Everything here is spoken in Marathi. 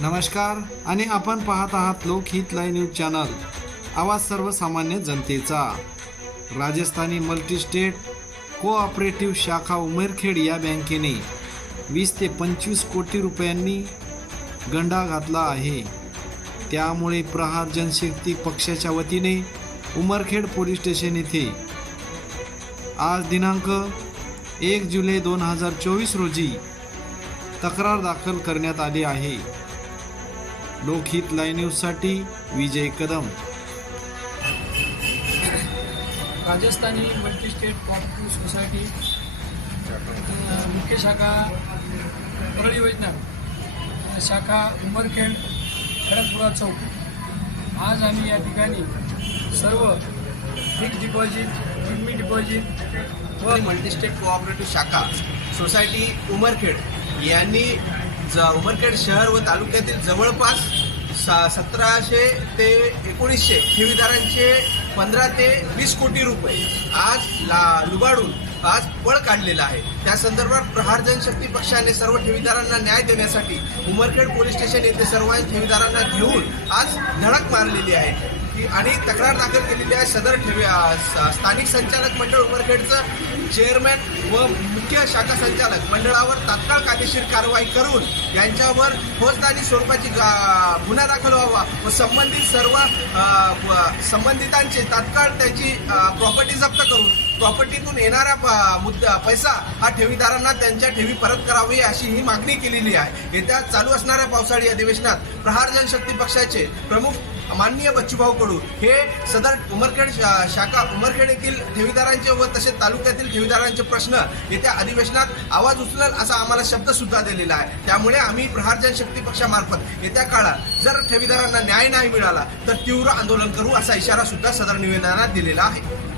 नमस्कार आणि आपण पाहत आहात लोकहित लाईव्ह न्यूज चॅनल, आवाज सर्वसामान्य जनतेचा। राजस्थानी मल्टीस्टेट कोऑपरेटिव्ह शाखा उमरखेड या बँकेने 20 ते 25 कोटी रुपयांनी गंडा घातला आहे। त्यामुळे प्रहार जनशक्ती पक्षाच्या वतीने उमरखेड पोलीस स्टेशन येथे आज दिनांक 1 जुलै 2024 रोजी तक्रार दाखल करण्यात आली आहे। लोकहित लाईव्ह न्यूजसाठी Vijay Kadam. Rajasthani multistate cooperative society मुख्य शाखा परळी योजना शाखा उमरखेड खडकपुरा चौक। आज आम्ही या ठिकाणी सर्व फिक्स डिपॉझिट, फिल्मी डिपॉझिट व मल्टीस्टेट कोऑपरेटिव्ह शाखा सोसायटी उमरखेड यांनी उमरखेड शहर व तालुक्यातील जवळपास 1700 ते 1900 ठेवीदारांचे 15 ते 20 कोटी रुपये आज लुबाडून आज पळ काढलेला आहे। त्या संदर्भात प्रहार जनशक्ती पक्षाने सर्व ठेवीदारांना न्याय देण्यासाठी उमरखेड पोलीस स्टेशन येथे सर्व ठेवीदारांना घेऊन आज धडक मारलेली आहे आणि तक्रार दाखल केलेली आहे। सदर स्थानिक संचालक मंडळ उमरखेडचं चेअरमॅन व मुख्य शाखा संचालक मंडळावर तात्काळ कायदेशीर कारवाई करून यांच्यावर फौजदारी स्वरूपाची गुन्हा दाखल व्हावा व संबंधित सर्व संबंधितांचे तात्काळ त्यांची प्रॉपर्टी जप्त करून प्रॉपर्टीतून येणारा पैसा हा ठेवीदारांना त्यांच्या ठेवी परत करावी अशी ही मागणी केलेली आहे। येत्या चालू असणाऱ्या पावसाळी अधिवेशनात प्रहार जनशक्ती पक्षाचे प्रमुख माननीय बच्चूभाऊ कडू हे सदर उमरखेड शाखा उमरखेड येथील ठेवीदारांचे व तसेच तालुक्यातील ठेवीदारांचे प्रश्न येत्या अधिवेशनात आवाज उचलेल असा आम्हाला शब्द सुद्धा दिलेला आहे। त्यामुळे आम्ही प्रहार जनशक्ती पक्षामार्फत येत्या काळात जर ठेवीदारांना न्याय नाही मिळाला तर तीव्र आंदोलन करू असा इशारा सुद्धा सदर निवेदनात दिलेला आहे।